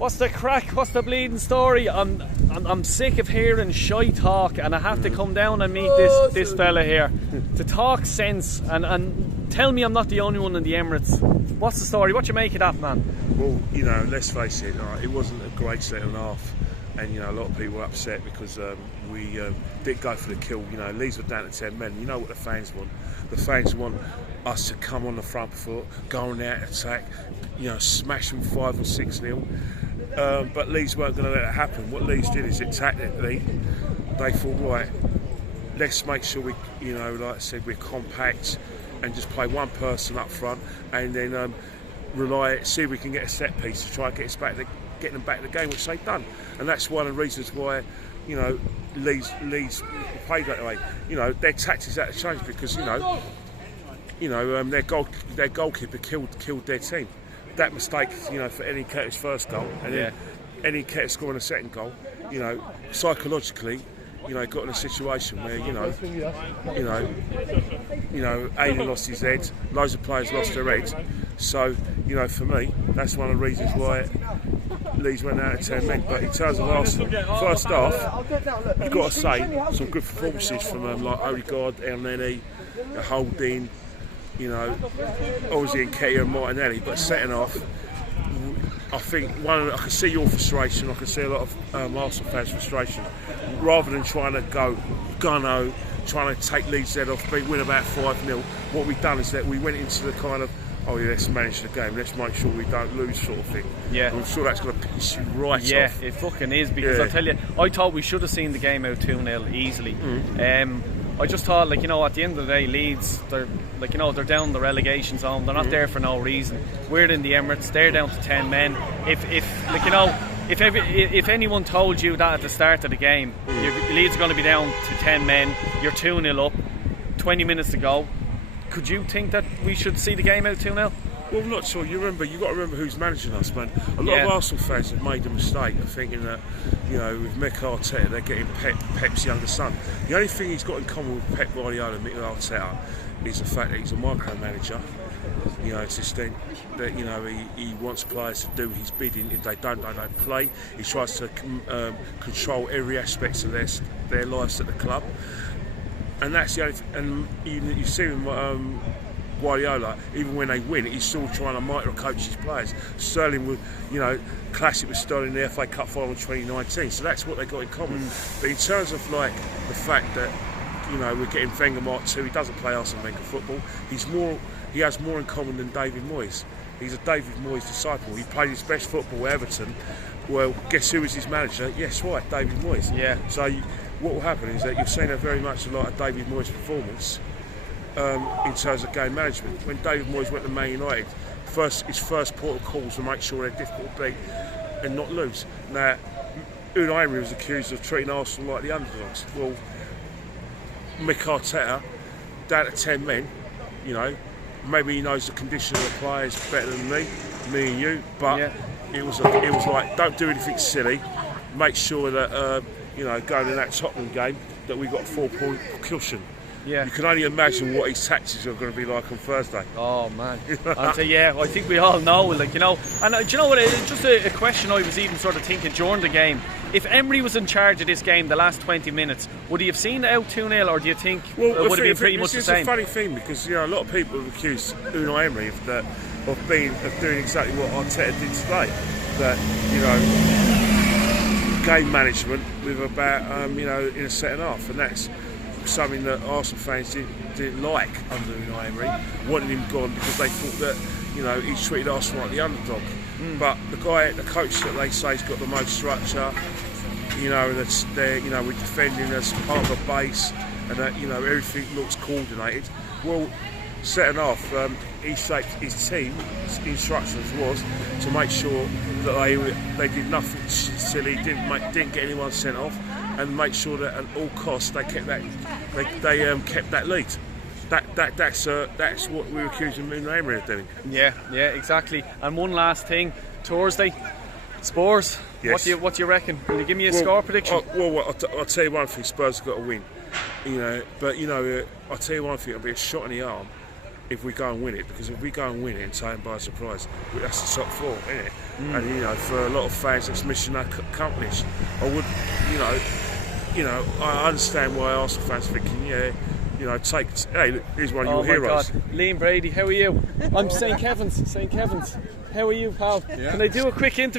What's the crack? What's the bleeding story? I'm sick of hearing shy talk, and I have to come down and meet this fella here to talk sense and tell me I'm not the only one in the Emirates. What's the story? What you make of that, man? Well, let's face it, it wasn't a great second half, and a lot of people were upset because we didn't go for the kill. Leeds were down to 10 men. You know what the fans want? The fans want us to come on the front foot, go on out attack, smash them 5 or 6-0. But Leeds weren't going to let it happen. What Leeds did is tactically, they thought, right, let's make sure we, like I said, we're compact and just play one person up front, and then see if we can get a set piece to try and get them back to the game, which they've done. And that's one of the reasons why, Leeds played that way. Their tactics had to change because, their goalkeeper killed their team. That mistake, for Eddie Nketiah's first goal, and then Eddie Nketiah scoring a second goal, psychologically, got in a situation where, Aiden lost his head, loads of players lost their heads. So, for me, that's one of the reasons why Leeds went out of 10 men. But in terms of Arsenal, first half, you've got to say, some good performances from them, like Odegaard, El Neni, Holding, obviously Nketiah and Martinelli. But second half, I think I can see your frustration. I can see a lot of Arsenal fans' frustration. Rather than trying to go gunno, trying to take Leeds' head off, win about 5-0, what we've done is that we went into the kind of, let's manage the game, let's make sure we don't lose sort of thing. Yeah. And I'm sure that's going to piss you right off. Yeah, it fucking is, because I tell you, I thought we should have seen the game out 2-0 easily. I just thought, at the end of the day, Leeds, they're down the relegation zone. They're not there for no reason. We're in the Emirates. They're down to 10 men. If anyone told you that at the start of the game, Leeds are going to be down to 10 men, you're 2-0 up, 20 minutes to go, could you think that we should see the game out 2-0? Well, I'm not sure. You've got to remember who's managing us, man. A lot of Arsenal fans have made a mistake of thinking that, with Mikel Arteta, they're getting Pep's younger son. The only thing he's got in common with Pep Guardiola and Mikel Arteta is the fact that he's a micromanager. To the extent that he wants players to do his bidding. If they don't play. He tries to control every aspect of their lives at the club. And that's the only and you see with Guardiola, even when they win, he's still trying to micro-coach his players. Sterling was, classic with Sterling in the FA Cup final in 2019. So that's what they got in common. But in terms of the fact that we're getting Wenger Mark II, he doesn't play Arsene Wenger football. He has more in common than David Moyes. He's a David Moyes disciple. He played his best football at Everton. Well, guess who was his manager? Yes, right, David Moyes. Yeah. So what will happen is that you've seen a very much a lot of David Moyes' performance in terms of game management. When David Moyes went to Man United, his first port of calls to make sure they're difficult to beat and not lose. Now, Unai Emery was accused of treating Arsenal like the underdogs. Well, Mikel Arteta, down to 10 men, maybe he knows the condition of the players better than me and you, but it was like, don't do anything silly. Make sure that going in that Tottenham game that we got a 4-point cushion. Yeah. You can only imagine what his tactics are going to be like on Thursday. Oh man, I think we all know, and do you know what? It's just a question I was even sort of thinking during the game. If Emery was in charge of this game the last 20 minutes, would he have seen it out 2-0, or do you think it would have been pretty much the same? It's a funny thing because a lot of people have accused Unai Emery of doing exactly what Arteta did today. That game management with about in a second half, and that's something that Arsenal fans didn't like under Unai Emery. Wanted him gone because they thought that he's treated Arsenal like the underdog. But the coach that they say has got the most structure, that's there, we're defending as part of a base, and that everything looks coordinated. Well, second half, he said his team's instructions was to make sure that they did nothing silly, didn't get anyone sent off, and make sure that at all costs they kept that kept that lead. That's what we were accusing Unai Emery of doing. Yeah, exactly. And one last thing, Thursday, Spurs. Yes. What do you reckon? Can you give me a score prediction? I'll tell you one thing: Spurs have got to win. But I'll tell you one thing: it'll be a shot in the arm if we go and win it, because if we go and win it and take them by surprise, that's the top four, isn't it? And you know, for a lot of fans that's mission accomplished, I would, I understand why Arsenal fans are thinking, hey, look, here's one of your heroes. God. Liam Brady, how are you? I'm St. Kevin's. How are you, pal? Yeah. Can I do a quick interview?